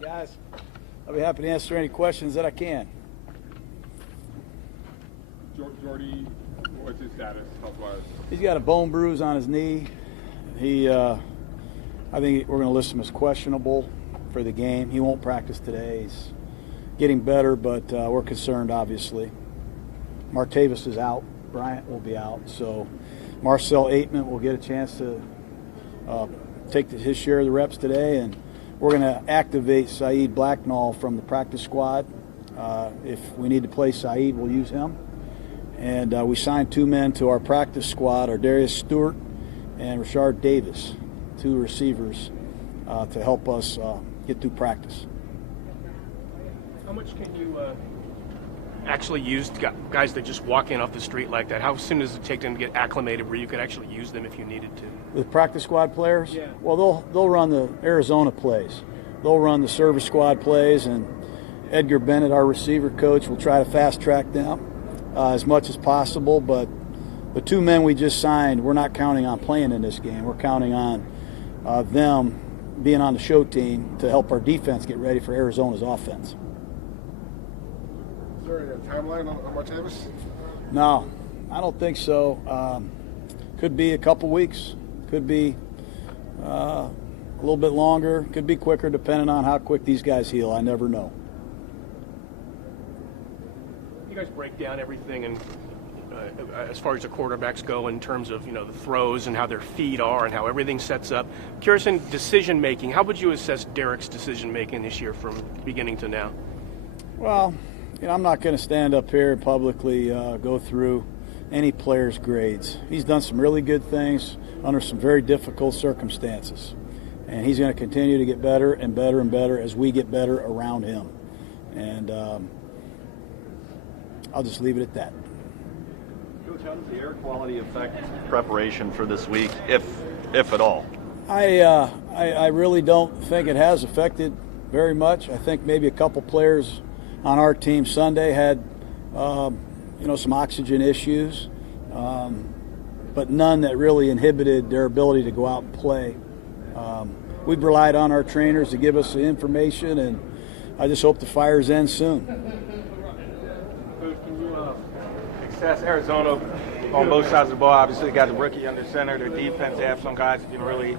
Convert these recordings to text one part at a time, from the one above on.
Guys, I'll be happy to answer any questions that I can. Jordy, what's his status health-wise? He's got a bone bruise on his knee. I think we're going to list him as questionable for the game. He won't practice today. He's getting better, but we're concerned, obviously. Martavis is out. Bryant will be out. So Marcel Aitman will get a chance to take his share of the reps today, and we're going to activate Saeed Blacknall from the practice squad. If we need to play Saeed, we'll use him. And we signed 2 men to our practice squad, Darius Stewart and Rashard Davis, 2 receivers to help us get through practice. How much can you actually use guys that just walk in off the street like that? How soon does it take them to get acclimated where you could actually use them if you needed to? With practice squad players? Yeah. Well, they'll run the Arizona plays. They'll run the service squad plays, and Edgar Bennett, our receiver coach, will try to fast-track them as much as possible. But the 2 men we just signed, we're not counting on playing in this game. We're counting on them being on the show team to help our defense get ready for Arizona's offense. Is there a timeline on Martavis? No, I don't think so. Could be a couple weeks. Could be a little bit longer. Could be quicker, depending on how quick these guys heal. I never know. You guys break down everything, and as far as the quarterbacks go, in terms of the throws and how their feet are and how everything sets up. Curious in decision making. How would you assess Derek's decision making this year from beginning to now? Well, I'm not going to stand up here and publicly go through any player's grades. He's done some really good things under some very difficult circumstances, and he's going to continue to get better and better and better as we get better around him. And I'll just leave it at that. Coach, how does the air quality affect preparation for this week, if at all? I really don't think it has affected very much. I think maybe a couple players on our team Sunday had some oxygen issues, but none that really inhibited their ability to go out and play. We've relied on our trainers to give us the information, and I just hope the fires end soon. Coach, can you assess Arizona on both sides of the ball? Obviously, they got the rookie under center. Their defense, they have some guys that can really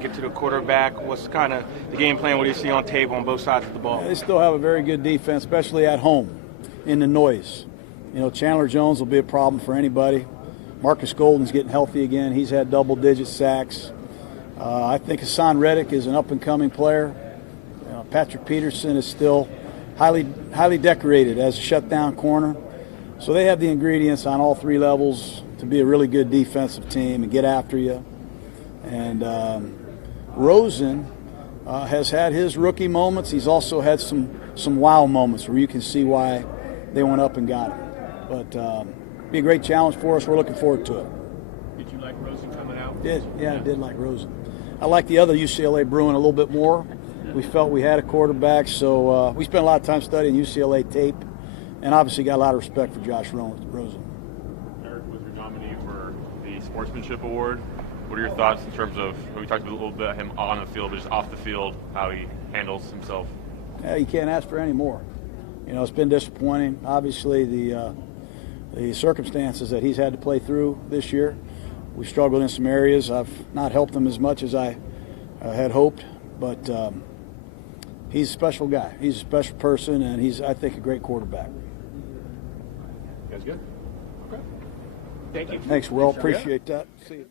get to the quarterback. What's kind of the game plan? What do you see on tape on both sides of the ball? They still have a very good defense, especially at home in the noise. Chandler Jones will be a problem for anybody. Marcus Golden's getting healthy again. He's had double-digit sacks. I think Hassan Reddick is an up-and-coming player. Patrick Peterson is still highly decorated as a shutdown corner. So they have the ingredients on all 3 levels to be a really good defensive team and get after you. And Rosen has had his rookie moments. He's also had some wow moments where you can see why they went up and got him. But be a great challenge for us. We're looking forward to it. Did you like Rosen coming out? I did like Rosen. I like the other UCLA Bruin a little bit more. We felt we had a quarterback, so we spent a lot of time studying UCLA tape, and obviously got a lot of respect for Josh Rosen. Eric was your nominee for the Sportsmanship Award. What are your thoughts in terms of, we talked a little bit about him on the field, but just off the field, how he handles himself? Yeah, you can't ask for any more. It's been disappointing. Obviously, the circumstances that he's had to play through this year, we struggled in some areas. I've not helped him as much as I had hoped, but he's a special guy. He's a special person, and he's, I think, a great quarterback. You guys good? Okay. Thank you. Thanks, Will. Appreciate that. See you.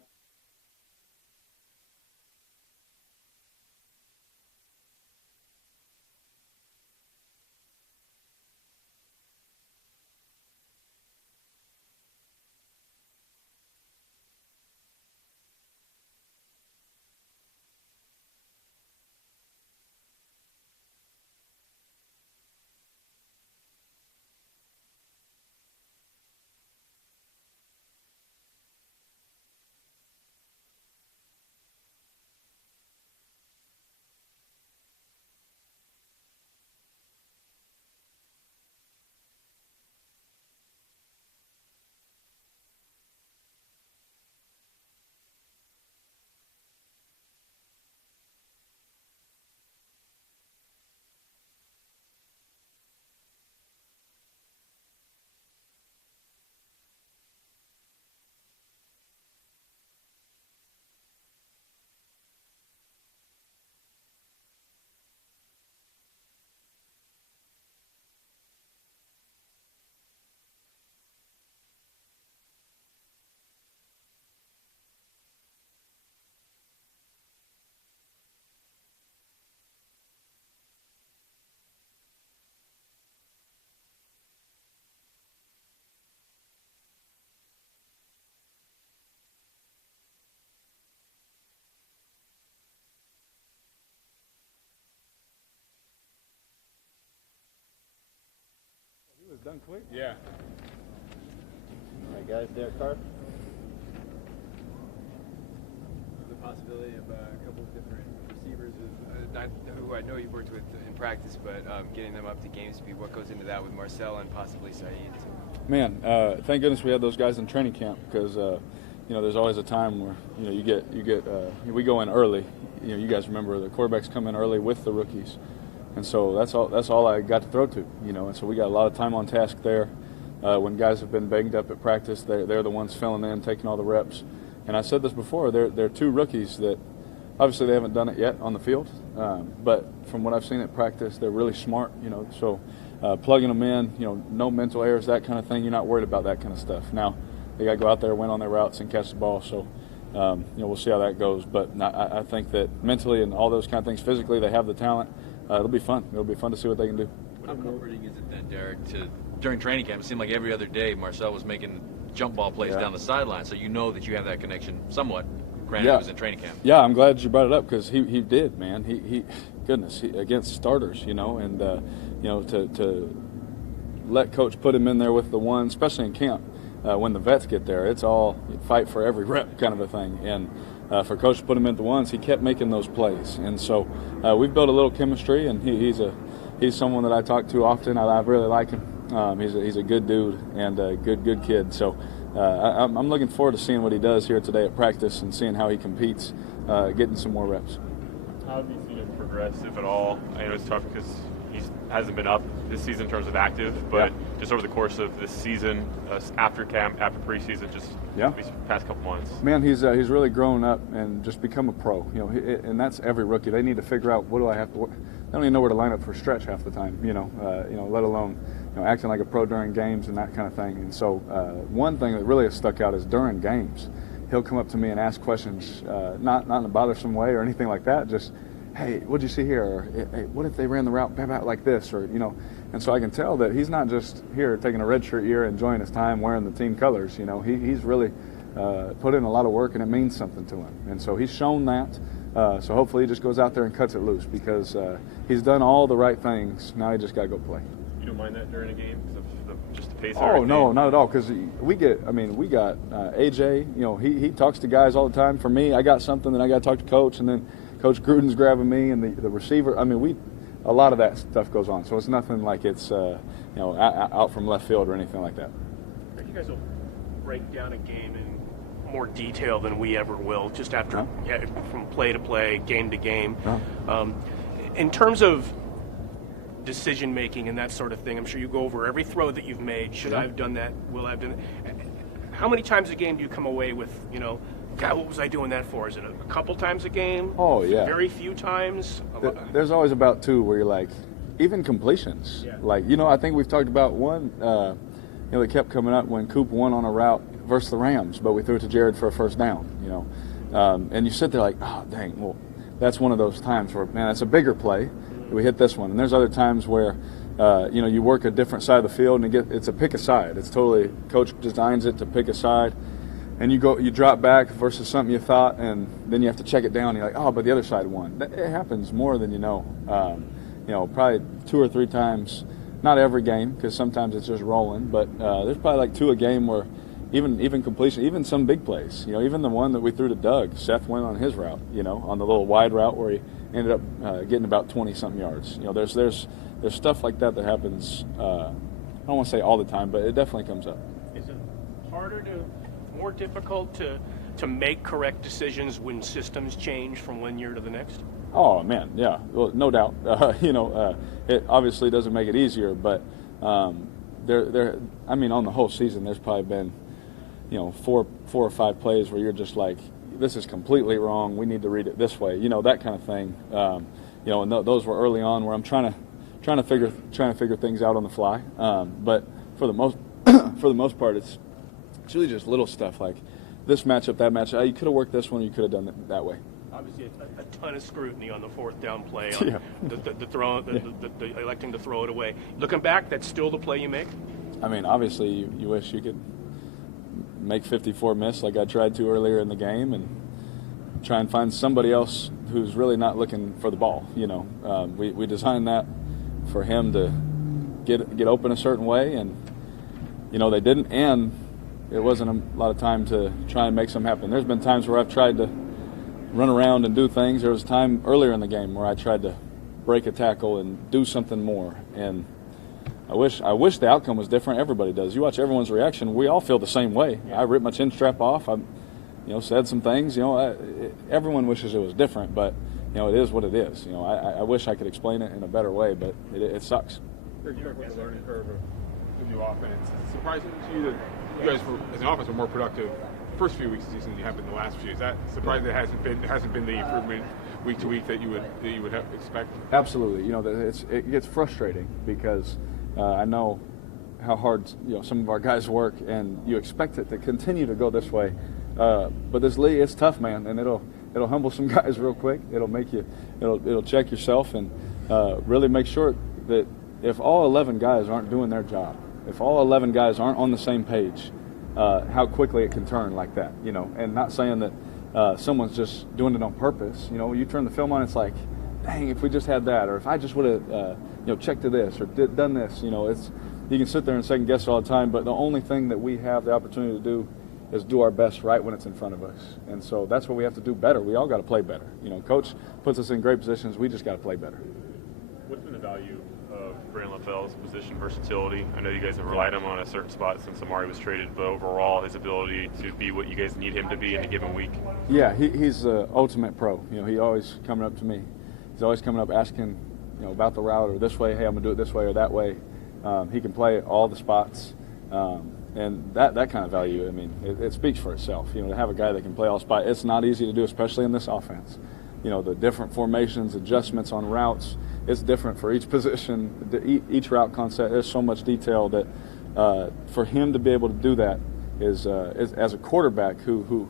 done quick. Yeah. All right, guys, Derek Carr. The possibility of a couple of different receivers, not who I know you've worked with in practice, but getting them up to game speed. What goes into that with Marcel and possibly Saeed? Man, thank goodness we had those guys in training camp because there's always a time where we go in early. You guys remember the quarterbacks come in early with the rookies, and so that's all I got to throw to. And so we got a lot of time on task there. When guys have been banged up at practice, they're the ones filling in, taking all the reps. And I said this before, they're two rookies that obviously they haven't done it yet on the field, but from what I've seen at practice, they're really smart. So plugging them in, no mental errors, that kind of thing. You're not worried about that kind of stuff. Now they got to go out there, win on their routes, and catch the ball. So we'll see how that goes. But I think that mentally and all those kind of things, physically, they have the talent. It'll be fun. It'll be fun to see what they can do. How comforting is it then, Derek, during training camp, it seemed like every other day Marcel was making jump ball plays down the sideline, so you know that you have that connection somewhat. Granted, it was in training camp. Yeah, I'm glad you brought it up because he did, man. He against starters, and to let coach put him in there with the one, especially in camp, when the vets get there, it's all fight for every rep kind of a thing. And for coach to put him in the ones, he kept making those plays, and so we've built a little chemistry, and he's someone that I talk to often. I really like him. He's a good dude and a good kid. So I'm looking forward to seeing what he does here today at practice and seeing how he competes, getting some more reps. How have you seen him progress, if at all? I know it's tough because he hasn't been up this season in terms of active, but just over the course of this season, after camp, after preseason, just these past couple months. Man, he's really grown up and just become a pro. And that's every rookie. They need to figure out what do I have to. They don't even know where to line up for stretch half the time. Let alone acting like a pro during games and that kind of thing. And so one thing that really has stuck out is during games, he'll come up to me and ask questions, not in a bothersome way or anything like that. Just, hey, what'd you see here? Or, hey, what if they ran the route like this? Or and so I can tell that he's not just here taking a red shirt year, enjoying his time, wearing the team colors. He's really put in a lot of work, and it means something to him. And so he's shown that. So hopefully he just goes out there and cuts it loose because he's done all the right things. Now he just got to go play. You don't mind that during a game, just the pace of everything? Oh, no, not at all, because we got AJ, he talks to guys all the time. For me, I got something that I got to talk to Coach, and then Coach Gruden's grabbing me and the receiver. A lot of that stuff goes on, so it's nothing like it's out from left field or anything like that. I think you guys will break down a game in more detail than we ever will, just after from play to play, game to game. In terms of decision making and that sort of thing, I'm sure you go over every throw that you've made. Should I have done that? Will I have done it? How many times a game do you come away with, God, what was I doing that for? Is it a couple times a game? Oh, yeah. Very few times? There's always about two where you're like, even completions. Yeah. Like, I think we've talked about one, that kept coming up when Coop won on a route versus the Rams, but we threw it to Jared for a first down, and you sit there like, oh, dang, well, that's one of those times where, man, it's a bigger play. We hit this one. And there's other times where, you work a different side of the field and it's a pick a side. It's totally, coach designs it to pick a side. And you drop back versus something you thought, and then you have to check it down. And you're like, oh, but the other side won. It happens more than you know. Probably 2 or 3 times, not every game, because sometimes it's just rolling, but there's probably like 2 a game where even completion, even some big plays, even the one that we threw to Doug, Seth went on his route, on the little wide route where he ended up getting about 20-something yards. There's stuff like that happens, I don't want to say all the time, but it definitely comes up. Is it more difficult to make correct decisions when systems change from one year to the next? Oh, man, yeah, well, no doubt. It obviously doesn't make it easier, but on the whole season, there's probably been, 4 or 5 plays where you're just like, this is completely wrong. We need to read it this way. that kind of thing. And those were early on where I'm trying to figure things out on the fly. But for the most part, it's really just little stuff like this matchup, that matchup. You could have worked this one. You could have done it that way. Obviously, a ton of scrutiny on the 4th down play, on the electing to throw it away. Looking back, that's still the play you make? Obviously, you wish you could make 54 miss like I tried to earlier in the game and try and find somebody else who's really not looking for the ball. We designed that for him to get open a certain way, and they didn't, and it wasn't a lot of time to try and make something happen. There's been times where I've tried to run around and do things. There was a time earlier in the game where I tried to break a tackle and do something more, and I wish the outcome was different. Everybody does. You watch everyone's reaction. We all feel the same way. I ripped my chin strap off. I said some things. Everyone wishes it was different, but it is what it is. I wish I could explain it in a better way, but it sucks. You talk about the learning curve of the new offense. Is it surprising to you that you guys, as an offense, were more productive first few weeks of the season than you have been the last few? Is that surprising that it hasn't been the improvement week to week that you would expect? Absolutely. It gets frustrating because I know how hard some of our guys work, and you expect it to continue to go this way. But this league, it's tough, man, and it'll humble some guys real quick. It'll check yourself and really make sure that if all 11 guys aren't doing their job, if all 11 guys aren't on the same page, how quickly it can turn like that, and not saying that someone's just doing it on purpose. You turn the film on, it's like, dang, if we just had that, or if I just would have checked to this or done this, you can sit there and second guess all the time, but the only thing that we have the opportunity to do is do our best right when it's in front of us. And so that's what we have to do better. We all got to play better. Coach puts us in great positions. We just got to play better. What's been the value of Brandon LaFell's position versatility? I know you guys have relied on him on a certain spot since Amari was traded, but overall his ability to be what you guys need him to be in a given week. Yeah, he's the ultimate pro. He always coming up to me. He's always coming up asking, about the route or this way. Hey, I'm gonna do it this way or that way. He can play all the spots. And that kind of value, it speaks for itself. To have a guy that can play all spots, it's not easy to do, especially in this offense. The different formations, adjustments on routes, it's different for each position, each route concept. There's so much detail that for him to be able to do that is as a quarterback who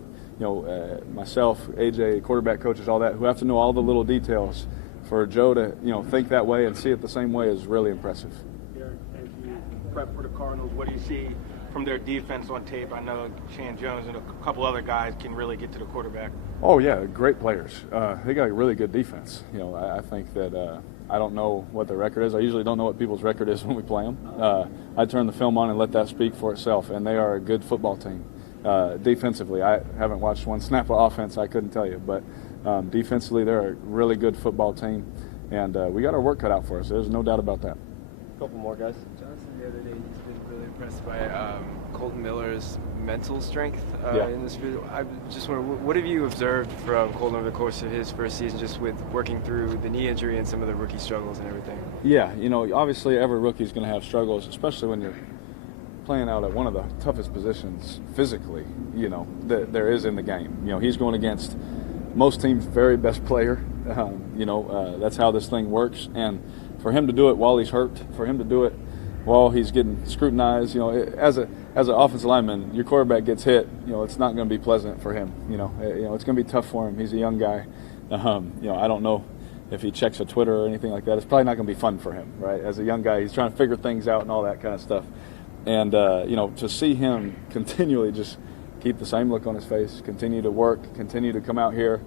myself, AJ, quarterback coaches, all that, who have to know all the little details. For Joe to think that way and see it the same way is really impressive. Derek, as you prep for the Cardinals, what do you see from their defense on tape? I know Chan Jones and a couple other guys can really get to the quarterback. Oh yeah, great players. They got a really good defense. I think that I don't know what their record is. I usually don't know what people's record is when we play them. I turn the film on and let that speak for itself, and they are a good football team. Defensively, I haven't watched one snap of offense. I couldn't tell you, but defensively, they're a really good football team, and we got our work cut out for us. There's no doubt about that. A couple more guys. Johnson, the other day, he's been really impressed by Colton Miller's mental strength in this field. I just wonder, what have you observed from Colton over the course of his first season, just with working through the knee injury and some of the rookie struggles and everything? Yeah, obviously every rookie is going to have struggles, especially when you're playing out at one of the toughest positions physically, that there is in the game. He's going against most teams' very best player. That's how this thing works. And for him to do it while he's hurt, for him to do it while he's getting scrutinized, as an offensive lineman, your quarterback gets hit, it's not going to be pleasant for him. It's going to be tough for him. He's a young guy. I don't know if he checks a Twitter or anything like that. It's probably not going to be fun for him, right? As a young guy, he's trying to figure things out and all that kind of stuff. And, to see him continually just keep the same look on his face, continue to work, continue to come out here,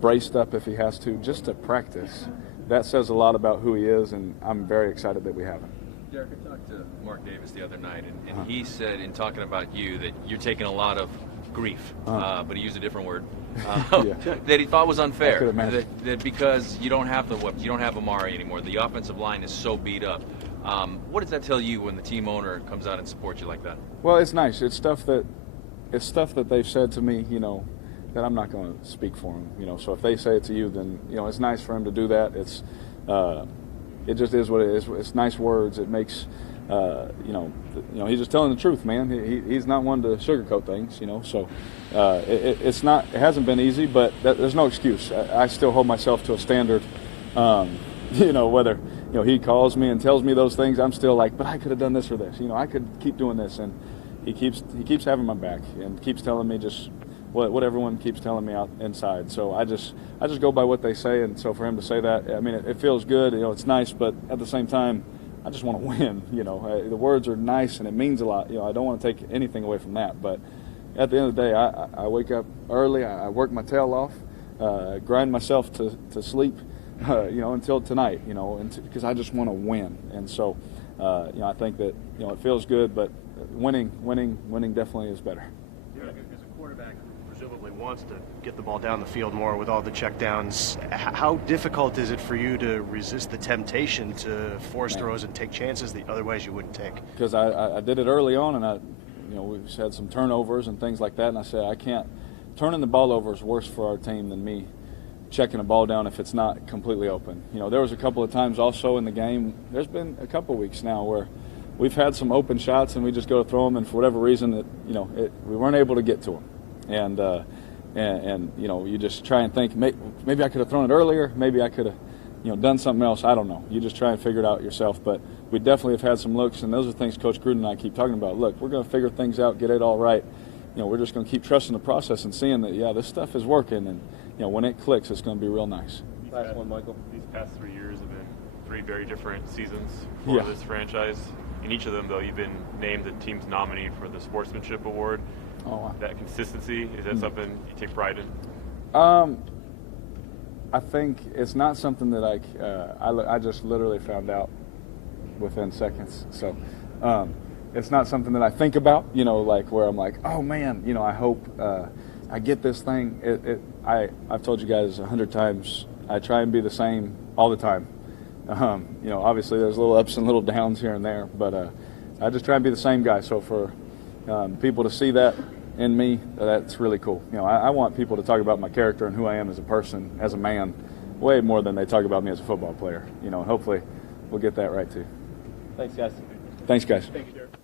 braced up if he has to, just to practice, that says a lot about who he is, and I'm very excited that we have him. Derek, I talked to Mark Davis the other night, and he said, in talking about you, that you're taking a lot of grief, but he used a different word, that he thought was unfair. That because you don't have you don't have Amari anymore. The offensive line is so beat up. What does that tell you when the team owner comes out and supports you like that? Well, it's nice. It's stuff that they've said to me, that I'm not going to speak for them. So if they say it to you, then it's nice for him to do that. It just is what it is. It's nice words. It makes he's just telling the truth, man. He's not one to sugarcoat things, So it hasn't been easy, but there's no excuse. I still hold myself to a standard. Whether he calls me and tells me those things, I'm still like, but I could have done this or this. I could keep doing this, and he keeps having my back and keeps telling me just what everyone keeps telling me out inside. So I just go by what they say, and so for him to say that, it feels good. It's nice, but at the same time, I just want to win. The words are nice and it means a lot. I don't want to take anything away from that, but at the end of the day, I wake up early, I work my tail off, grind myself to sleep, until tonight, because I just want to win. And so I think that it feels good, but winning definitely is better. As a quarterback who presumably wants to get the ball down the field more with all the checkdowns, how difficult is it for you to resist the temptation to force throws and take chances that otherwise you wouldn't take? Because I did it early on, and we've had some turnovers and things like that, and I said I can't. Turning the ball over is worse for our team than me checking a ball down if it's not completely open. There was a couple of times also in the game. There's been a couple of weeks now where we've had some open shots and we just go to throw them, and for whatever reason, we weren't able to get to them. And you just try and think maybe I could have thrown it earlier, maybe I could have done something else. I don't know. You just try and figure it out yourself. But we definitely have had some looks, and those are things Coach Gruden and I keep talking about. Look, we're going to figure things out, get it all right. We're just going to keep trusting the process and seeing that this stuff is working, and when it clicks, it's going to be real nice. Last one, Michael. These past 3 years have been 3 very different seasons for this franchise. In each of them, though, you've been named the team's nominee for the Sportsmanship Award. Oh, wow. That consistency, is that something you take pride in? I think it's not something that I just literally found out within seconds. So it's not something that I think about, like where I'm like, oh man, I hope I get this thing. I've told you guys 100 times, I try and be the same all the time. Obviously there's little ups and little downs here and there, but I just try and be the same guy. So for people to see that in me, that's really cool. I want people to talk about my character and who I am as a person, as a man, way more than they talk about me as a football player. And hopefully we'll get that right too. Thanks, guys. Thanks, guys. Thank you, Derek.